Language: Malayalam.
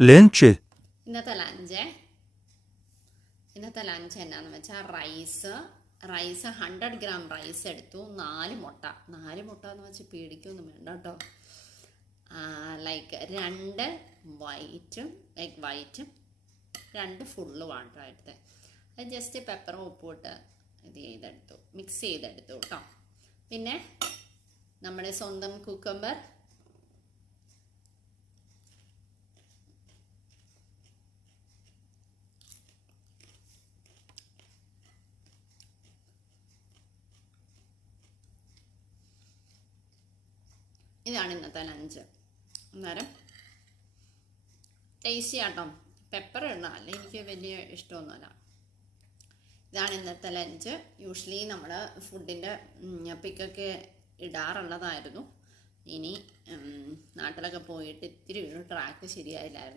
ലഞ്ച് ഇന്നത്തെ ലഞ്ച് എന്നാന്ന് വെച്ചാൽ റൈസ് 100 ഗ്രാം റൈസ് എടുത്തു, 4 മുട്ട എന്ന് വെച്ചാൽ പേടിക്കൊന്നും വേണ്ട കേട്ടോ. ലൈക്ക് 2 എഗ് വൈറ്റും 2 ഫുള്ളുമാണ് കേട്ടോ എടുത്തത്. അത് ജസ്റ്റ് പെപ്പറും ഉപ്പും ഇട്ട് മിക്സ് ചെയ്തെടുത്തു കേട്ടോ. പിന്നെ നമ്മുടെ സ്വന്തം കുക്കമ്പർ, ഇതാണ് ഇന്നത്തെ ലഞ്ച്. അന്നേരം ടേസ്റ്റി ആട്ടോ. പെപ്പർ ഇടണം, അല്ല എനിക്ക് വലിയ ഇഷ്ടമൊന്നുമല്ല. ഇതാണ് ഇന്നത്തെ ലഞ്ച്. യൂഷ്വലി നമ്മൾ ഫുഡിൻ്റെ പിക്കൊക്കെ ഇടാറുള്ളതായിരുന്നു. ഇനി നാട്ടിലൊക്കെ പോയിട്ട് ഇത്തിരി ഒരു ട്രാക്ക് ശരിയായില്ലായിരുന്നു.